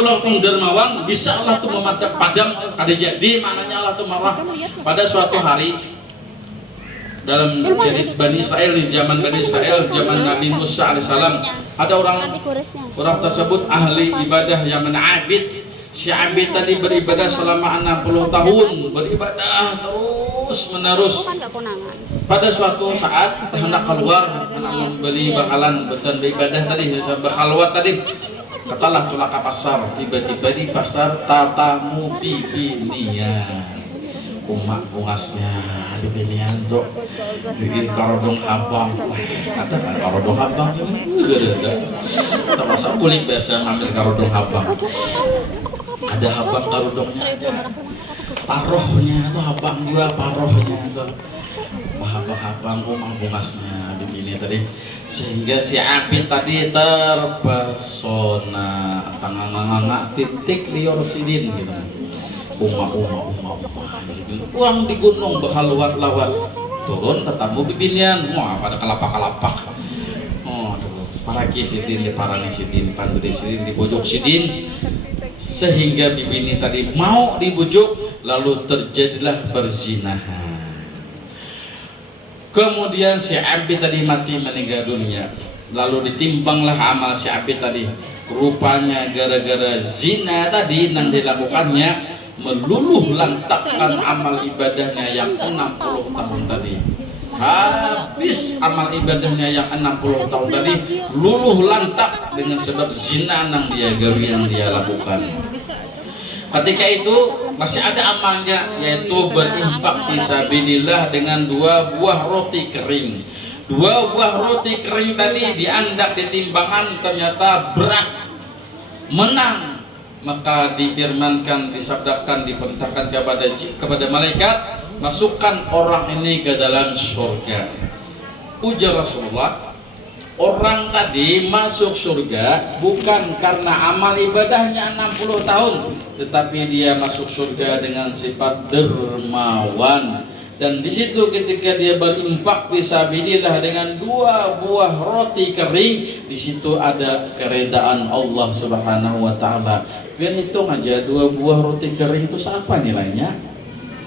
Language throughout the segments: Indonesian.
kalau tung dermawan bisa Allah tuh memadam padam kada jadi maknanya Allah tuh marah pada suatu hari dalam cerita Bani Israel di zaman Bani Israel zaman Nabi Musa alaihissalam ada orang tersebut ahli ibadah yang menabid. Si abid tadi beribadah selama 60 tahun beribadah terus menerus. Pada suatu saat hendak keluar membeli bakalan becan ibadah tadi berkhalwat tadi katalah tulah ke pasar tiba-tiba di pasar tatamu bibinian umak bungasnya di binian tuh bikin karodong abang ada kan karodong abang kita masa kulit biasa ngambil karodong abang ada abang karodongnya aja parohnya tuh abang juga parohnya tuh abang umak bungasnya di bini tadi sehingga si Abid tadi terpesona tengah-tengah titik lior sidin gitu umah orang di gunung berhaluat lawas turun tetamu bibinian wah pada kalapak oh paraki sidin di parani sidin panduri sidin di pojok sidin sehingga bibini tadi mau dibujuk lalu terjadilah perzinahan. Kemudian si Abid tadi mati meninggal dunia. Lalu ditimbanglah amal si Abid tadi. Rupanya gara-gara zina tadi yang dilakukannya meluluh lantakkan amal ibadahnya yang 60 tahun tadi. Habis amal ibadahnya yang 60 tahun tadi luluh lantak dengan sebab zina yang dia lakukan. Ketika itu masih ada amalnya yaitu berinfak fisabilillah dengan 2 buah roti kering. 2 buah roti kering tadi diandak di timbangan ternyata berat menang, maka difirmankan, disabdakan, diperintahkan kepada malaikat masukkan orang ini ke dalam surga. Ujar Rasulullah, orang tadi masuk surga bukan karena amal ibadahnya 60 tahun, tetapi dia masuk surga dengan sifat dermawan. Dan di situ ketika dia berinfak fisabilillah dengan 2 buah roti kering, di situ ada keredaan Allah Subhanahu wa taala. Biar hitung aja 2 buah roti kering itu apa nilainya?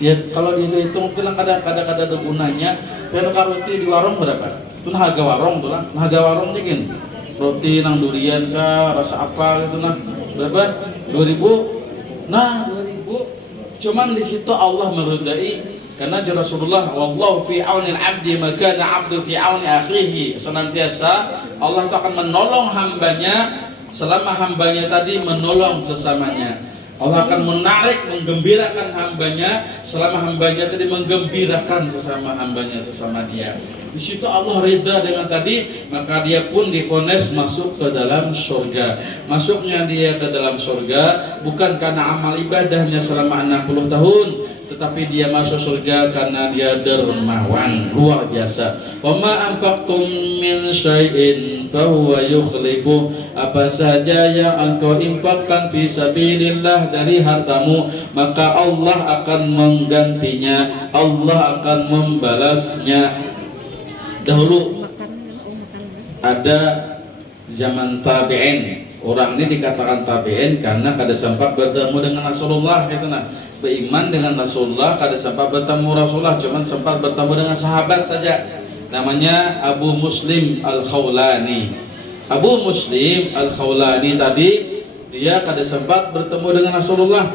Ya kalau dihitung bilang kadang-kadang ada gunanya. Kalau roti di warung berapa? Itu harga warung tuh lah, harga warung nih roti nang durian kah, rasa apa gitu nah, berapa? 2000. Nah 2000. Cuman di situ Allah meridai karena Rasulullah wallahu fi aunil abdi maka abdu fi auni akhihi, senantiasa Allah itu akan menolong hambanya selama hambanya tadi menolong sesamanya. Allah akan menarik, menggembirakan hambanya selama hambanya tadi menggembirakan sesama hambanya, sesama dia. Di situ Allah ridha dengan tadi, maka dia pun divonis masuk ke dalam surga. Masuknya dia ke dalam surga bukan karena amal ibadahnya selama 60 tahun, tetapi dia masuk surga karena dia dermawan luar biasa. Wa ma anfaqtum min syai'in fa huwa yukhlifu, apa saja yang engkau infakkan fi sabilillah dari hartamu, maka Allah akan menggantinya, Allah akan membalasnya. Dahulu ada zaman tabi'in, orang ini dikatakan tabi'in karena kada sempat bertemu dengan Rasulullah gitu nah. Beriman dengan Rasulullah, kada sempat bertemu Rasulullah, cuman sempat bertemu dengan sahabat saja. Namanya Abu Muslim Al-Khawlani. Abu Muslim Al-Khawlani tadi dia kada sempat bertemu dengan Rasulullah.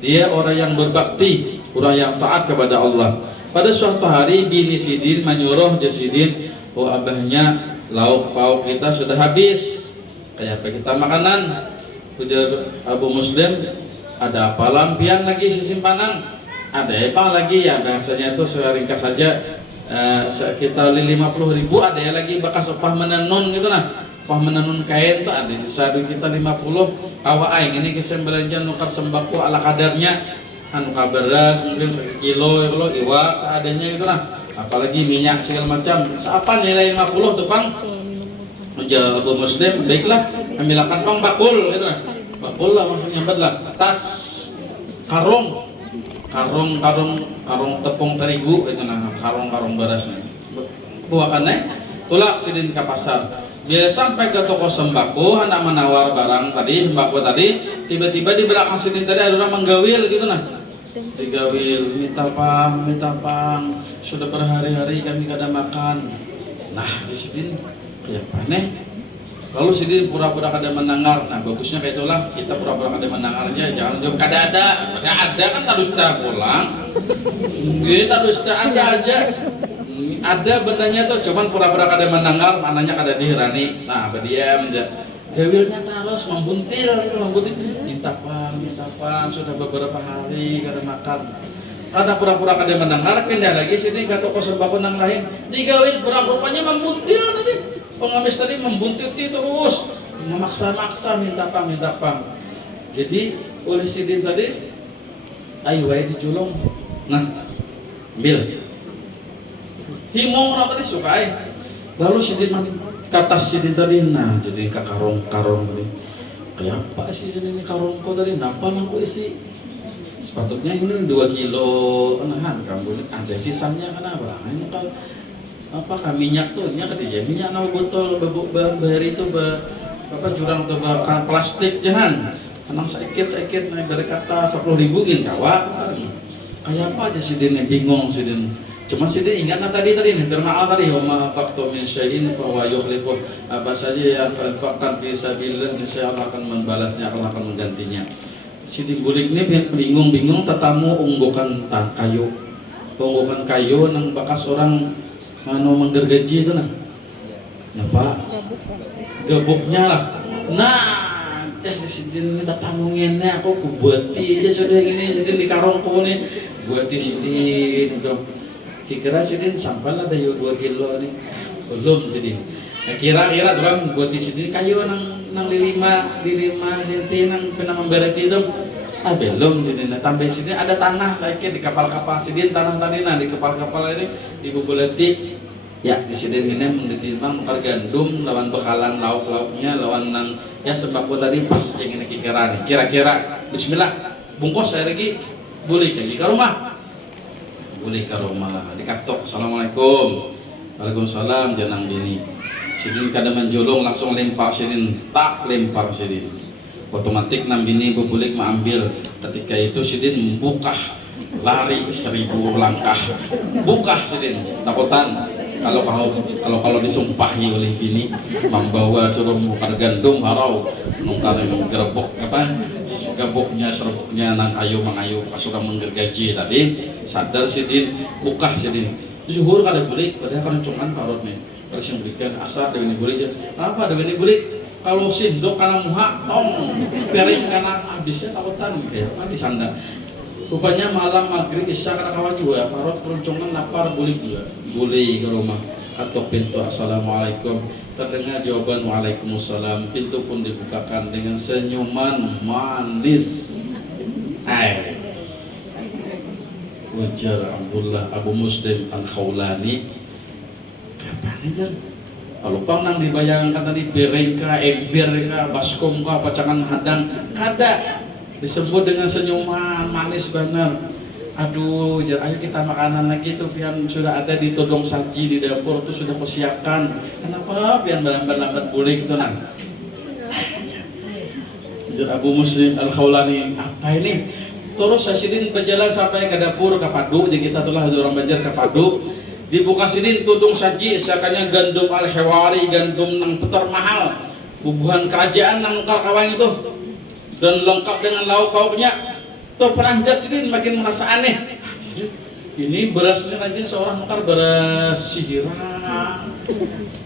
Dia orang yang berbakti, orang yang taat kepada Allah. Pada suatu hari bini Sidin menyuruh Jasidin, oh abahnya lauk pauk kita sudah habis, kayak apa kita makanan? Ujar Abu Muslim, ada apa lampian lagi simpanan? Ada apa lagi ya? Biasanya itu saya ringkas saja sekitar 50.000, ada ya lagi bekas upah menenun gitu nah. Upah menenun kain tuh ada sisa duit kita 50. Awak aing ini kisah belanja nukar sembako ala kadarnya. Anu beras mungkin 1 kilo iwak seadanya gitu lah, apalagi minyak segala macam. Seapa nilai 50 tuh Pang? Ujar Abu Muslim, baiklah ambilkan Pang bakul gitu lah. Bakul lah maksudnya lah, tas karung tepung terigu itu nah, karung berasnya. Buakannya tulak Sidin ke pasar. Dia sampai ke toko sembako, hendak menawar barang tadi, sembako tadi, tiba-tiba di belakang sini tadi ada orang menggawil gitu nah. Digawil, minta pang, sudah berhari-hari kami kada makan. Nah, di sini kayak aneh. Lalu sini pura-pura kada mendengar. Nah, bagusnya kayak itulah, kita pura-pura kada mendengar aja, jangan jawab kada ada kan harus kita pulang. Kita harus ada aja. Ada bendanya tuh, cuman pura-pura kada mendengar, maknanya kada dihirani. Nah, berdiam aja. Gawilnya terus membuntil, minta pang, sudah beberapa hari kada makan. Karena pura-pura kada mendengar, pindah lagi sini ke toko sembako nang lain. Digawil rupanya membuntil tadi. Pengemis tadi membuntil terus, memaksa-maksa minta pang. Jadi oleh sidin tadi, ayo wae dijulung. Nah, bil. Himong orang tadi sukai. Lalu sidin kata sidin tadi, nah jadi ke karung tadi. Kayak apa sih ini karungku tadi? Napa aku isi? Sepatutnya ini 2 kilo penahan kamu ini ada sisanya kenapa? Ini kalau apa minyak tuh minyak ya minyak nawa botol bahari itu apa jurang tuh plastik jangan tenang sakit naik dari kata 10.000 gin kawan kayak apa aja sih dia bingung sih dia cuma sih dia ingat tadi nih firman Allah tadi wa faktor min syai'in fa huwa yukhlifu apa saja yang fakkan bisa bilang insya Allah akan membalasnya Allah akan menggantinya. Si dibulik ini bingung tetamu unggokan kayu nang bekas orang menggergaji itu nah apa gebuknya lah nah sidin ini tatamungin aku buati aja sudah gini sidin di karungku nih buati sidin kira sidin sampai lah ada 2 kilo nih belum sidin kira-kira dalam buati sidin kayu nang di 5 senti nang pernah memberati itu belum sidin tambah sidin ada tanah sakit di kapal-kapal sidin tanah di kapal-kapal ini dibubulati ya di sidin ini menditimbang gandum lawan bekalan lauk-lauknya lawan nang ya sembako tadi pas yang ini kira-kira bismillah bungkus saya lagi boleh lagi ke rumah dikatok assalamualaikum waalaikumsalam janang dini sidin kada menjulung langsung lempar sidin otomatis nam bini bubulik mengambil ketika itu sidin membuka lari 1000 langkah buka sidin takutan kalau disumpahi oleh bini membawa suruh mukar gandum harau nungkar gerbok gaboknya serbuknya nang kayu mengayu sudah menggergaji tadi sadar sidin buka sidin zuhur kada bulik padahal kan cuman parut nih terus yang berikan asar dengan bulik apa dengan bulik kalau sindok karena muha tong piring karena habisnya takutan ya apa di sanda rupanya malam maghrib isya karena kawan juga parot keroncongan lapar boleh ke rumah atau pintu assalamualaikum terdengar jawaban waalaikumsalam pintu pun dibukakan dengan senyuman manis wajar Abdullah Abu Muslim Al-Khawlani kapan aja kalau panang dibayangkan tadi bereng ka, ember ka, baskom ka, pacangan hadang kada disebut dengan senyuman manis benar. Aduh, ayo kita makanan lagi tuh pian sudah ada di todong saji di dapur tuh sudah persiapkan. Kenapa pian lambat-lambat boleh gitu nang? Abu Muslim Al-Khawlani apa ini? Terus Sasidin berjalan sampai ke dapur ke Padu, jadi kita telah orang Banjar ke Padu. Dibuka sidin tudung saji sakanya gandum al-hewari gandum nang termahal bubuhan kerajaan nang kawang itu dan lengkap dengan lauk-lauknya tuh peranjas sidin makin merasa aneh ini berasnya rajin seorang nukar beras sihirah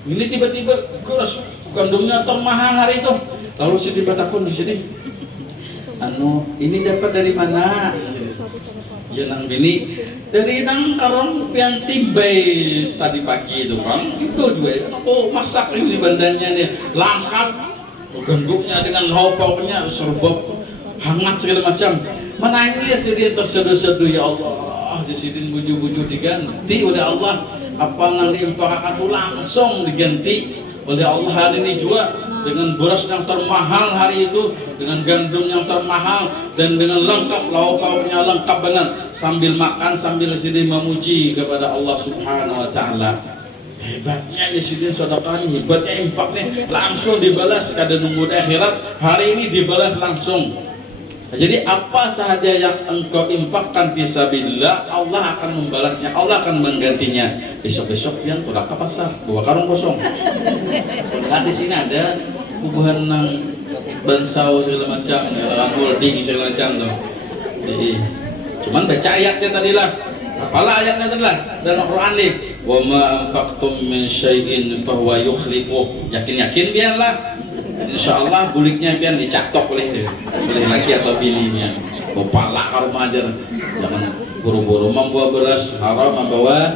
ini tiba-tiba beras gandumnya termahal hari itu lalu sidin bertakun di sini ini dapat dari mana ya nang bini dari nang karong yang tibai tadi pagi itu kan itu juga masak ini bandanya nih lengkap gandumnya dengan lauk-lauknya serbuk hangat segala macam menangis dia terseduh-seduh ya Allah di sini buju-buju diganti oleh Allah apa yang diimpakakan itu langsung diganti oleh Allah hari ini juga dengan beras yang termahal hari itu dengan gandum yang termahal dan dengan lengkap lauk-lauknya lengkap benar sambil makan sambil sini memuji kepada Allah Subhanahu wa taala Hebatnya di sini sedekah, hebatnya infaknya langsung dibalas, kada nunggu di akhirat, hari ini dibalas langsung. Jadi apa sahaja yang engkau infakkan fisabilillah, Allah akan membalasnya, Allah akan menggantinya. Besok-besok yang tolak ke pasar 2 karung kosong. Nah, di sini ada kubuhan nang bansau segala macam, holding segala macam tuh. Jadi, cuman baca ayatnya tadi lah. Apalah ayatnya tadi lah dalam Al-Quran nih. Wa ma anfaqtum min syai'in fahuwa yukhlifuh. Yakin-yakin biarlah. Insyaallah buliknya pian dicatok oleh laki atau bininya. Bopala ka rumah aja. Jangan buru-buru membawa beras haram, membawa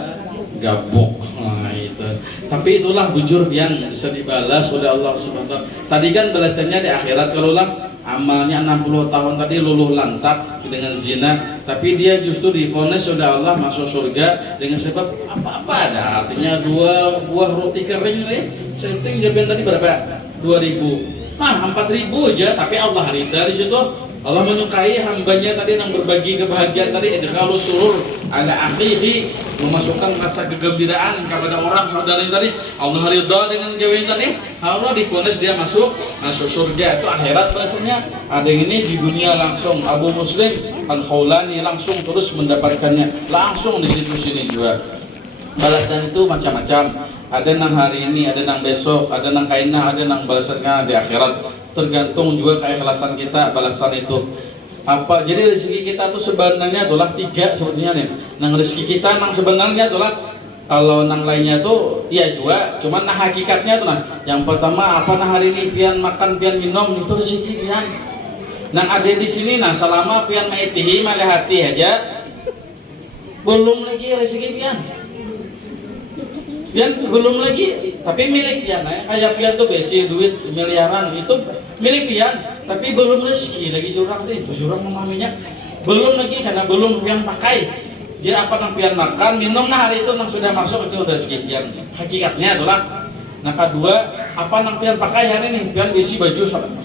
gabok. Nah itu. Tapi itulah bujur yang bisa dibalas oleh Allah Subhanahu wa taala. Tadi kan balasannya di akhirat, kalau lah amalnya 60 tahun tadi luluh lantak dengan zina, tapi dia justru divonis oleh Allah masuk surga dengan sebab apa-apa ada. Artinya 2 buah roti kering nih. Setting jawaban tadi berapa? 2000. Nah, 4000 aja, tapi Allah ridha di situ. Allah menyukai hambanya tadi yang berbagi kebahagiaan tadi, idkhalus surur ala akhihi, memasukkan rasa kegembiraan kepada orang saudara tadi. Allah ridha dengan gawean tadi. Allah divonis dia masuk surga. Itu akhirat bahasanya. Ada yang ini di dunia langsung. Abu Muslim Al-Khawlani langsung terus mendapatkannya langsung di situ sini juga. Balasan itu macam-macam. Ada nang hari ini, ada nang besok, ada nang kainah, ada nang balasannya di akhirat. Tergantung juga keikhlasan kita balasan itu apa. Jadi rezeki kita tuh sebenarnya adalah 3 sebetulnya nih. Nang rezeki kita nang sebenarnya adalah, kalau nang lainnya tuh ya juga, cuman nah hakikatnya tuh nah. Yang pertama apa, nah hari ini pian makan pian minum itu rezeki pian. Nang ada di sini nah selama pian maitihi malihati aja belum lagi rezeki pian. Pian belum lagi, tapi milik pian. Kayak pian tuh besi duit miliaran itu milik pian, tapi belum rezeki lagi jurang tuh. Itu jurang memahaminya belum lagi karena belum pian pakai. Jadi apa nang pian makan minum nah hari itu nang sudah masuk itu udah rezeki pian. Hakikatnya adalah nah kedua apa nang pian pakai hari ini, pian besi baju 10-20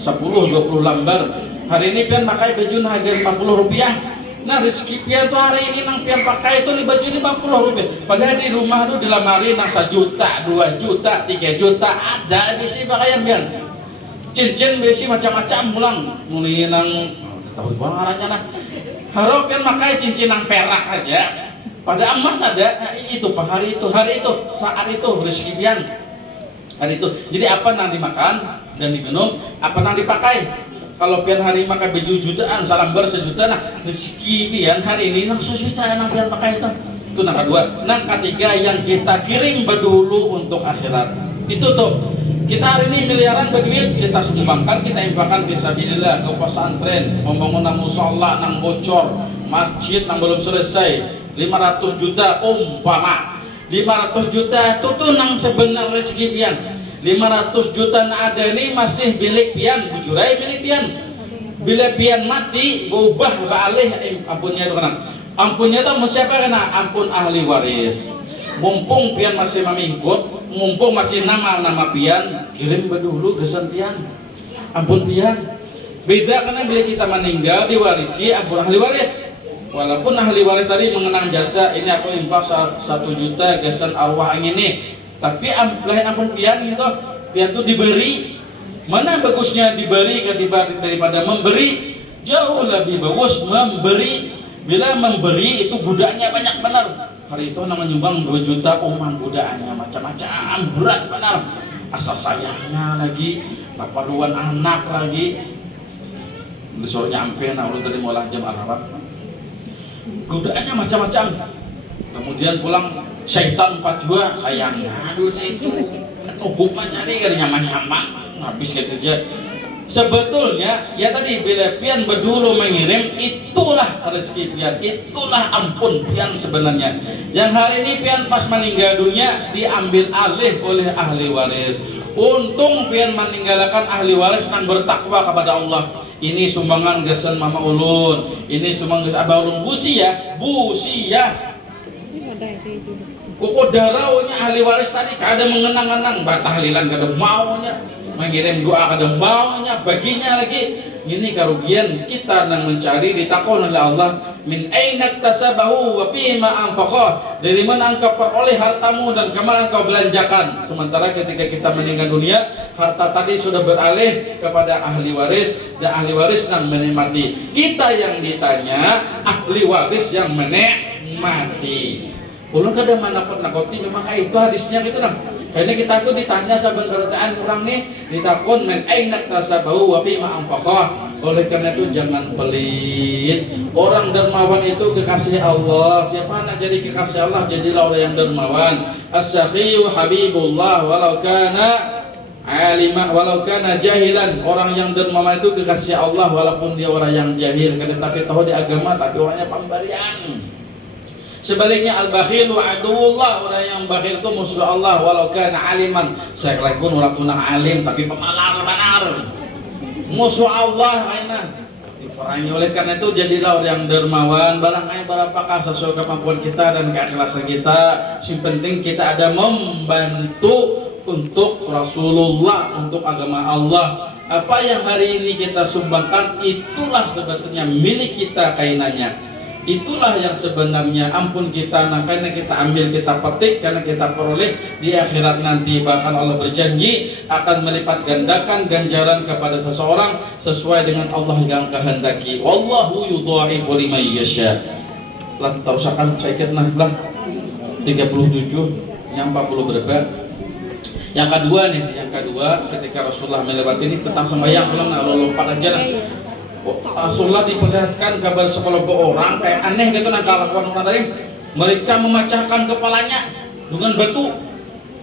lembar. Hari ini pian pakai baju harga 50 rupiah. Nah rezeki pian tuh hari ini nang pian pakai itu di baju 50 rupiah. Padahal di rumah tuh di lemari nang 1 juta, 2 juta, 3 juta ada besi pakaian pian. Cincin besi macam-macam pulang. Mulai nang tahu di bawah arahnya nah. Harap pian pakai cincin nang perak aja. Pada emas ada. Nah, itu pak hari itu saat itu rezeki pian. Hari itu. Jadi apa nang dimakan dan diminum, apa nang dipakai. Kalau pian hari makan baju jutaan, salambar 1 juta, nah rezeki pian hari ini nang 1 juta nang pian pakai itu. Itu nang kedua. Nang ketiga yang kita kirim berdulu untuk akhirat. Itu tuh. Kita hari ini miliaran berduit, kita sumbangkan, kita infakkan fisabilillah ke pesantren, membangun musola nang bocor, masjid nang belum selesai, 500 juta umpama. 500 juta itu tuh nang sebenar rezeki pian. 500 juta na ada ini masih milik pian, bujurai milik pian. Bila pian mati, berubah baalih ampunnya itu kena. Ampunnya itu siapa kena? Ampun ahli waris. Mumpung pian masih memingkut, mumpung masih nama pian, kirim dulu kesan pian. Ampun pian. Beda karena bila kita meninggal diwarisi ampun ahli waris. Walaupun ahli waris tadi mengenang jasa, ini aku infak 1 juta kesan arwah yang ini. Tapi lain ampun pian itu, pian itu diberi. Mana bagusnya diberi daripada memberi? Jauh lebih bagus memberi. Bila memberi itu budaknya banyak benar. Hari itu nama nyumbang 2 juta omang budaannya macam-macam berat benar. Asal sayangnya lagi, keperluan anak lagi. Disuruh nyampe, nah udah tadi mulai jam Arab. Godaannya macam-macam. Kemudian pulang syaitan 4 jua sayangnya aduh itu nubuk cari kan nyaman-nyaman habis kerja. Sebetulnya ya tadi bila pian berdulu mengirim itulah rezeki pian, itulah ampun pian sebenarnya. Yang hari ini pian pas meninggal dunia diambil alih oleh ahli waris. Untung pian meninggalkan ahli waris yang bertakwa kepada Allah. Ini sumbangan gesan Mama Ulun, ini sumbangan gesan Abah Ulun, busia Koko daraunya ahli waris tadi kada mengenang-enang batahlilan kada maunya mengirim doa kada maunya baginya lagi. Ini kerugian kita yang mencari ditakon oleh Allah. min aina tasabahu wa fima anfaqah, dari mana engkau peroleh hartamu dan kemana engkau belanjakan. Sementara ketika kita meninggal dunia, harta tadi sudah beralih kepada ahli waris, dan ahli waris yang menikmati. Kita yang ditanya, ahli waris yang menikmati. Ulun kada manapun nakoti, memang itu hadisnya gitu nah. Karena kita tuh ditanya sebenarnya orang nih, ditakun men aina tasabahu wa fima anfaqah. Oleh karena itu jangan pelit. Orang dermawan itu kekasih Allah. Siapa nak jadi kekasih Allah, jadilah orang yang dermawan. As-sakhiyu habibullah walau kana alima walau kana jahilan. Orang yang dermawan itu kekasih Allah walaupun dia orang yang jahil, karena tapi tahu di agama tapi orangnya pemberian. Sebaliknya al-bakhilu aduwullah, orang yang bakhil itu musuh Allah walau kana aliman. Sekalipun orang tunang alim tapi pemalar benar. Musuh Allah aina diperangi. Oleh karena itu jadilah orang yang dermawan. Barang apakah sesuai kemampuan kita dan keikhlasan kita. Yang penting kita ada membantu untuk Rasulullah, untuk agama Allah. Apa yang hari ini kita sumbangkan, itulah sebetulnya milik kita kainannya. Itulah yang sebenarnya ampun kita, karena kita ambil, kita petik, karena kita peroleh di akhirat nanti. Bahkan Allah berjanji akan melipat gandakan ganjaran kepada seseorang sesuai dengan Allah yang kehendaki. Wallahu yudha'ifu liman yasha. Lah terusakan saya kira lah 37 yang 40 berapa. Yang kedua nih, yang kedua ketika Rasulullah melewati ini tentang sembahyang, ulang Allah lompat aja lah. Rasulullah diperlihatkan kabar sekelompok orang kayak aneh gitu nah kelakuan orang tadi. Mereka memecahkan kepalanya dengan batu,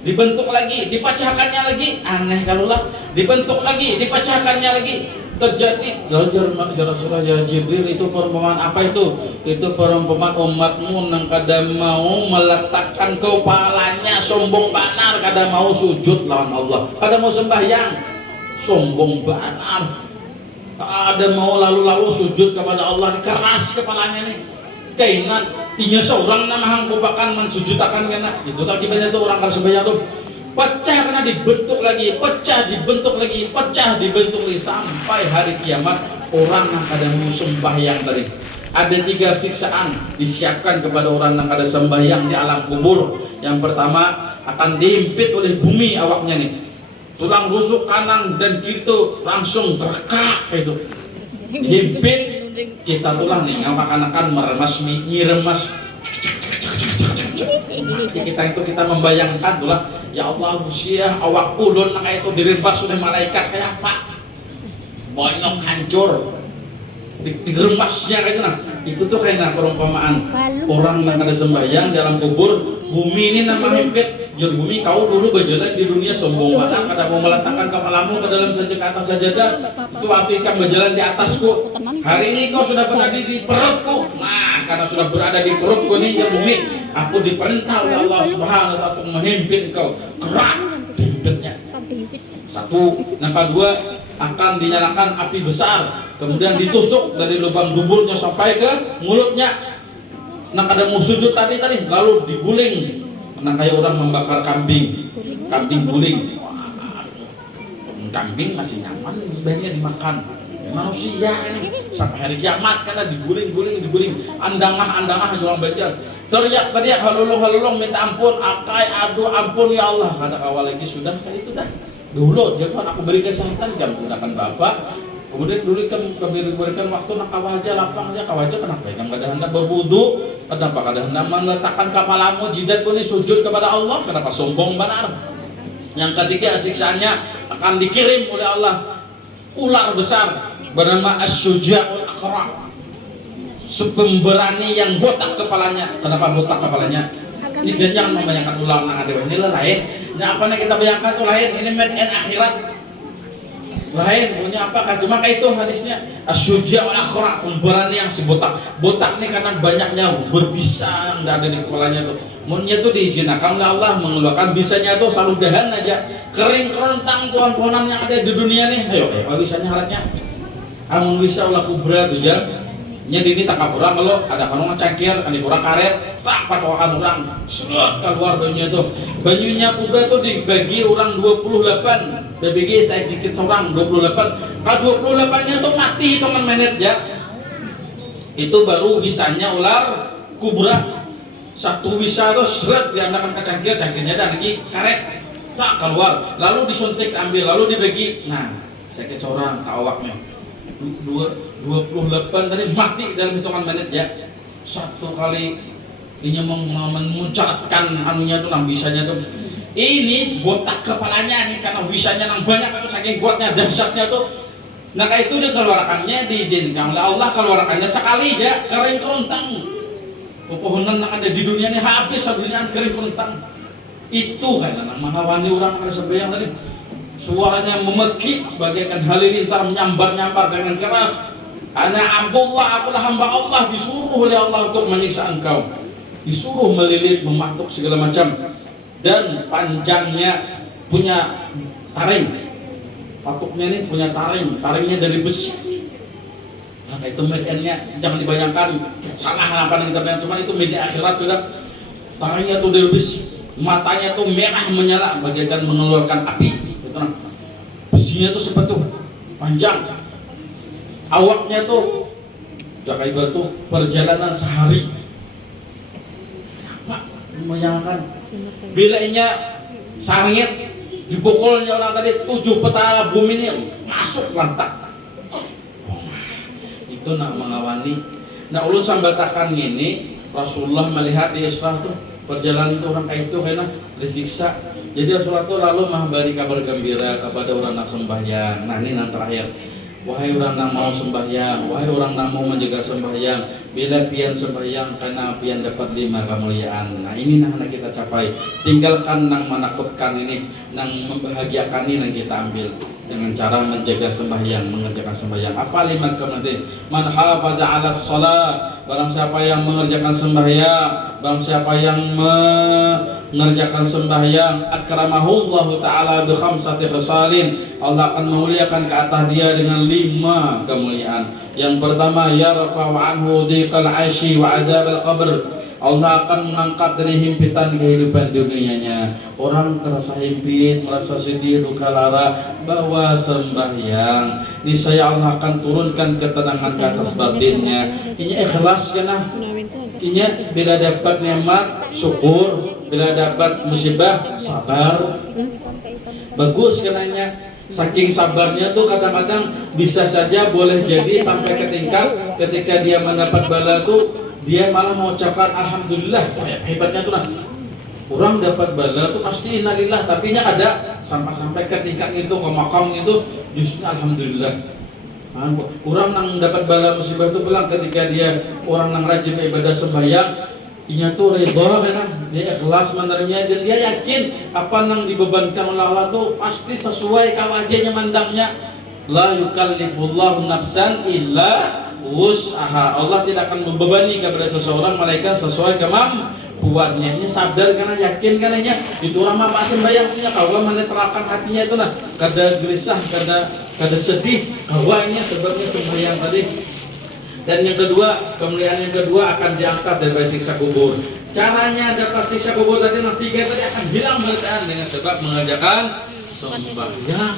dibentuk lagi, dipecahkannya lagi, aneh kalau lah, dibentuk lagi, dipecahkannya lagi. Terjadi lalu Rasulullah, ya Jibril, itu perumpamaan apa itu? Itu perumpamaan umatmu yang kadang mau meletakkan kepalanya sombong banar, kadang mau sujud lawan Allah, kadang mau sembahyang sombong banar, ada mau lalu-lalu sujud kepada Allah, keras kepalanya nih. Keingat inya seorang nama hangkubakan mensujudkan kena. Itu akibatnya tuh orang kalau sembahyang tuh pecah karena dibentuk lagi, pecah dibentuk lagi, pecah dibentuk lagi sampai hari kiamat. Orang yang kadang mau sembahyang tadi, ada 3 siksaan disiapkan kepada orang yang kada sembahyang di alam kubur. Yang pertama akan dihimpit oleh bumi awaknya nih. Tulang rusuk kanan dan kiri itu langsung terkak itu. Dihimpit kita tulang nih, akan meremas, miremas. Kita itu kita membayangkan tulah, ya Allah usia awak ulun kayak itu diremas oleh malaikat kayak apa? Banyak hancur. Diremasnya kayak itu nah. Itu tuh kayak perumpamaan orang yang ada sembahyang dalam kubur, bumi ini nama himpit. Jur bumi, kau dulu berjalan di dunia sombong banget, kada mau meletakkan kepalamu ke dalam ke atas sajadah. Itu waktu ikan berjalan di atasku. Hari ini kau sudah berada di perutku. Nah, karena sudah berada di perutku nih jur bumi, aku diperintah oleh Allah Subhanahu wa Ta'ala untuk menghimpit kau. Kerak himpitnya. Satu, yang kedua akan dinyalakan api besar, kemudian ditusuk dari lubang duburnya sampai ke mulutnya. Nah, kada mau sujud tadi lalu diguling. Nah, kayak orang membakar kambing guling. Kambing masih nyaman, banyak dimakan. Manusia ini sampai hari kiamat karena diguling. Andangah jual banjir. Teriak halulung minta ampun, akai aduh ampun ya Allah. Kada kawal lagi sudah kayak itu dah. Dulu dia tuh aku beri kesehatan jam gunakan bapak. Kemudian dulu kan berikan waktu nak kawaja lapang aja kawaja, kenapa ya kada hendak berwudu, kenapa kada hendak meletakkan kepalamu jidatmu ini sujud kepada Allah, kenapa sombong benar. Yang ketiga siksaannya akan dikirim oleh Allah ular besar bernama As-Suja'ul Aqra, pemberani yang botak kepalanya. Kenapa botak kepalanya? Ini jangan membayangkan ular yang ada ini lain. Nah, apa yang kita bayangkan itu lain, ini made in akhirat. Lain punya apa kan, cuma kayak itu hadisnya As-Suja'ul Aqra, pemberani yang si botak nih karena banyaknya berbisa yang ada di kepalanya tuh. Munnya tuh diizinkan oleh Allah mengeluarkan bisanya tuh selalu dahan aja, kering kerontang pohon-pohonan yang ada di dunia nih. Ayo bisanya harapnya amun bisa ulah kubra tuh ya. Nya dini tak kapura kalau ada kanong cangkir, ada kurang karet, tak patokan orang surat keluar banyunya tuh. Banyunya kubra tuh dibagi orang 28. BBG saya sedikit seorang 28. Kalau 28-nya tuh mati hitungan menit ya. Itu baru bisanya ular kubra. Satu bisa itu seret diandakan ke cangkirnya ada lagi karet tak keluar, lalu disuntik ambil, lalu dibagi. Nah, sakit seorang awaknya 28 tadi mati dalam hitungan menit ya. Satu kali ini memuncratkan anunya tuh nang bisanya tuh. Ini botak kepalanya nih karena bisanya nang banyak tuh saking kuatnya dahsyatnya tuh. Nah itu dikeluarkannya diizinkan oleh Allah, keluarkannya sekali ya kering kerontang. Pepohonan yang ada di dunia ini habis dunia kering kerontang. Itu kan nang menghawani orang ada sembahyang tadi. Suaranya memekik bagaikan halilintar menyambar-nyambar dengan keras. Ana Abdullah, akulah hamba Allah, disuruh oleh Allah untuk menyiksa engkau. Disuruh melilit, mematuk segala macam. Dan panjangnya punya taring. Patuknya ini punya taringnya dari besi. Nah itu mediannya jangan dibayangkan salah apa yang kita bayangkan, cuma itu media akhirat sudah. Taringnya tuh dari besi, matanya tuh merah menyala bagaikan mengeluarkan api. Gitu, nah. Besinya tuh seperti panjang. Awaknya tuh jaga ibarat tuh perjalanan sehari. Apa membayangkan bilanya sangit. Dipukulnya orang tadi 7 peta bumi ini masuk lantak. Itu nak mengawani. Nah ulun sambatakan ini Rasulullah melihat di Isra tuh perjalanan itu orang kayak itu kena disiksa. Jadi Rasulullah tuh lalu memberi kabar gembira kepada orang yang sembahyang. Nah ini yang terakhir. Wahai orang yang mau sembahyang, wahai orang yang mau menjaga sembahyang, bila pian sembahyang karena pian dapat 5 kemuliaan. Nah ini yang kita capai. Tinggalkan yang menakutkan ini, yang membahagiakan ini yang kita ambil dengan cara menjaga sembahyang, mengerjakan sembahyang. Apa 5 kemuliaan? Man hafadha 'ala shalah, barang siapa yang mengerjakan sembahyang, barang siapa yang mengerjakan sembahyang, akramahullahu ta'ala bi 5 khisalin. Allah akan memuliakan ke atas dia dengan 5 kemuliaan. Yang pertama, yarfa'u anhu dhiqal 'aisy wa 'adzabal qabr. Allah akan mengangkat dari himpitan kehidupan dunianya. Orang terasa himpit, merasa sedih, duka lara, bawa sembahyang. Niscaya Allah akan turunkan ketenangan ke atas batinnya. Ini ikhlas kena. Ini bila dapat nikmat syukur, bila dapat musibah sabar. Bagus kenanya. Saking sabarnya tuh kadang-kadang bisa saja boleh jadi sampai ke tingkat ketika dia mendapat bala tuh dia malah mengucapkan alhamdulillah. Wah, hebatnya tuh nah. Orang dapat bala tuh pasti innalillah, tapi nya ada sampai ke tingkat itu ke makam itu justru alhamdulillah. Nah, orang yang dapat bala musibah itu bilang ketika dia orang yang rajin ibadah sembahyang inya tuh ridha kan, dia ikhlas menerimanya dan dia yakin apa yang dibebankan oleh Allah tuh pasti sesuai kawajanya mandangnya. La yukallifullahu nafsan illa wus'aha. Allah tidak akan membebani kepada seseorang malaikat sesuai kemampuannya. Ini sadar karena yakin karena itu orang apa sembahyang punya kalau menetralkan hatinya itu nah kada gelisah, kada sedih kawanya sebabnya sembahyang tadi. Dan yang kedua, kemuliaan yang kedua akan diangkat dari siksa kubur. Caranya dapat siksa kubur tadi yang 3 tadi akan hilang berkaitan dengan sebab mengerjakan sembahyang.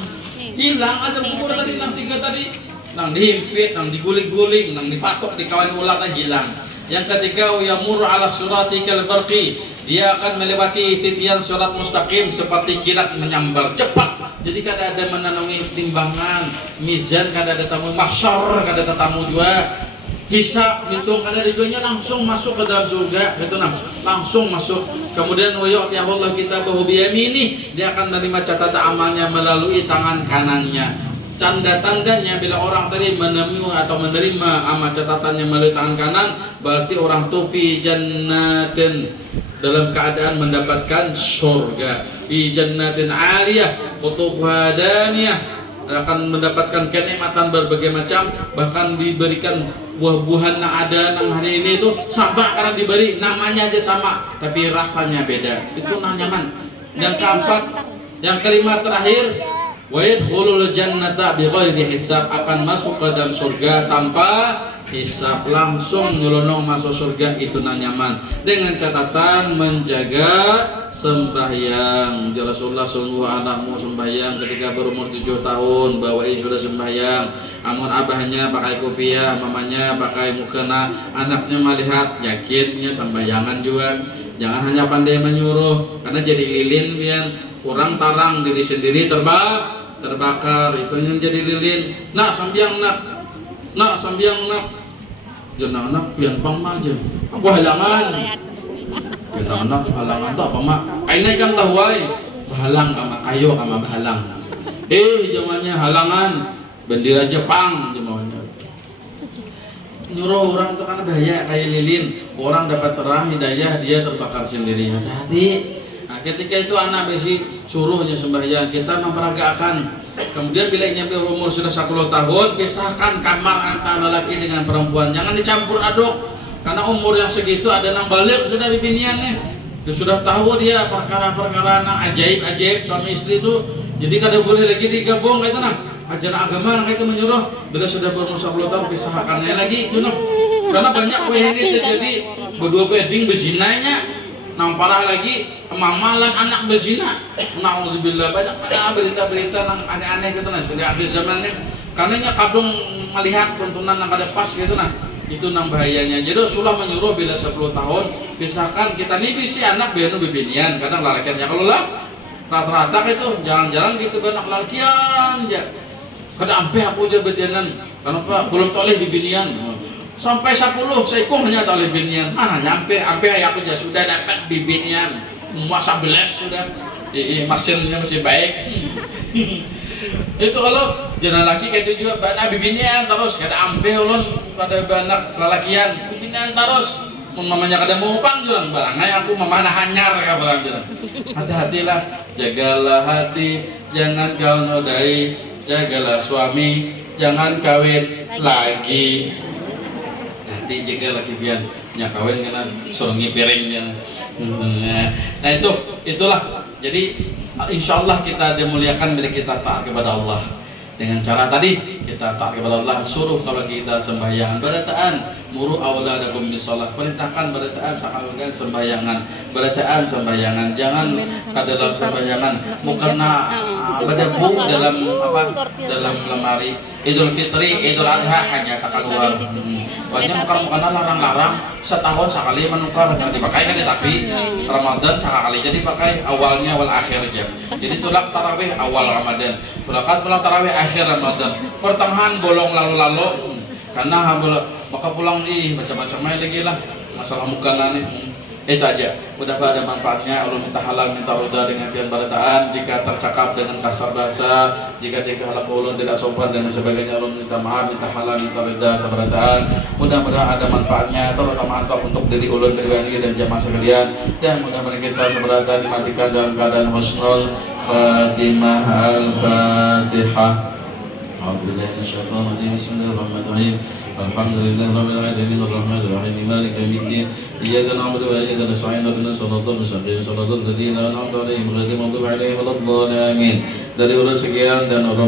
Hilang ada kubur tadi yang 3 tadi, nang dihimpit, nang diguling-guling, nang dipatok, dikawan ulang kan hilang. Yang ketiga, yamur ala suratikal barqi. Dia akan melewati titian surat mustaqim seperti kilat menyambar cepat. Jadi kada ada menanungi timbangan, mizan, kada ada tamu mahsyar, kada ada tamu juga. Hisab hitung kada dijualnya langsung masuk ke dalam surga gitu nah langsung masuk. Kemudian wayu'ti Allah kitabahu biyamini, dia akan menerima catatan amalnya melalui tangan kanannya. Tanda-tandanya bila orang tadi menerima amal catatannya melalui tangan kanan berarti orang itu fi jannatin dalam keadaan mendapatkan surga, fi jannatin aliyah qutufuha daniyah, akan mendapatkan kenikmatan berbagai macam, bahkan diberikan buah-buahan yang ada yang hari ini itu sama karena diberi namanya aja sama tapi rasanya beda, itu nyaman. Yang keempat, yang kelima terakhir, wa yadkhulul jannata bighairi hisab, akan masuk ke dalam surga tanpa hisab langsung nyelonong masuk surga itu nyaman, dengan catatan menjaga sembahyang. Ya Rasulullah, sungguh anakmu sembahyang ketika berumur 7 tahun, bawai sudah sembahyang, amun abahnya pakai kopiah, mamanya pakai mukena, anaknya melihat yakinnya sembahyangan juga. Jangan hanya pandai menyuruh, karena jadi lilin biar kurang tarang diri sendiri terbakar, itu yang jadi lilin. Nak sambiang nak sambiang nak, jangan anak pian pamaja. Aku halangan. Jangan anak halangan tak apa mak? Kainai kan tahu ay, halang kama ayo kama halang. Zamannya halangan, bendera Jepang zamannya. Nyuruh orang itu kan daya kayak lilin, orang dapat terang hidayah, dia terbakar sendiri. Hati-hati. Nah, ketika itu anak besi suruhnya sembahyang, kita memperagakan. Kemudian bila nyampe umur sudah 10 tahun, pisahkan kamar antara laki dengan perempuan, jangan dicampur aduk. Karena umur yang segitu ada nang balik sudah bibiniannya, dia sudah tahu dia perkara-perkara nang ajaib-ajaib suami istri itu. Jadi kada boleh lagi digabung itu nah. Ajaran agama nang itu menyuruh bila sudah berumur 10 tahun pisahkannya lagi itu nah. Karena banyak ini terjadi berdua wedding berzinanya. Nang parah lagi mamalan anak berzina. Nauzubillah, banyak berita-berita nang aneh-aneh gitu nah sudah akhir zamannya. Karena kadung melihat tuntunan yang kada pas gitu nah. Itu nang bahayanya. Jadi Rasulullah menyuruh bila 10 tahun pisahkan kita nih bisi anak biar bibinian, kadang larakannya kalau lah rata-rata itu jarang-jarang gitu anak larakian aja. Kada ampe aku aja betianan. Kenapa belum toleh bibinian? Sampai 10 seikung hanya toleh bibinian. Mana nyampe ampe aku aja sudah dapat bibinian. Masa belas sudah. Mesinnya masih baik. Itu kalau jangan laki kayak itu juga bana bibinian terus kada ampe ulun pada banak lalakian bibinian terus mamanya kada mau panggilan barangnya aku mamana hanyar ka barang jalan. Hati-hatilah, jagalah hati, jangan kau nodai, jagalah suami, jangan kawin lagi. Nanti jaga lagi biar nya kawin kana sorongnya piringnya. Nah itulah. Jadi insyaallah kita dimuliakan bila kita taat kepada Allah. Dengan cara tadi kita taat kepada Allah, suruh kalau kita sembahyang berataan, muru awladakum bisalah, perintahkan berataan sakalkan sembahyangan, berataan sembahyangan, jangan dalam sembahyangan mukena berdebu dalam dalam lemari. Idul Fitri, Idul Adha hanya tak keluar. Banyak mukena larang-larang setahun sekali menukar dipakai kan, tapi Ramadan sekali jadi pakai awalnya awal akhir aja. Jadi tulak tarawih awal Ramadan, tulakan pulang tarawih akhir Ramadan, pertengahan bolong lalu-lalu karena maka pulang macam-macam lagi lah masalah mukana nih. Itu aja, udah ada manfaatnya. Allah minta halal, minta roda dengan pian barataan. Jika tercakap dengan kasar bahasa, jika halal ulun tidak sopan dan sebagainya, Allah minta maaf, minta halal, minta roda sabarataan. Mudah-mudahan ada manfaatnya, terutama untuk diri ulun pribadi dan jamaah sekalian. Dan mudah-mudahan kita seberada dimatikan dalam keadaan husnul khatimah. Al-Fatihah. A'udzubillahi minasyaitonir rajim. Bismillahirrahmanirrahim. Alhamdulillah rabbil alamin arrahmanir rahim maliki yaumiddin iyyaka na'budu wa iyyaka nasta'in ihdinas siratal mustaqim siratal ladzina an'amta 'alaihim ghairil maghdubi 'alaihim waladdallin. Dari ulun sekian dan ulun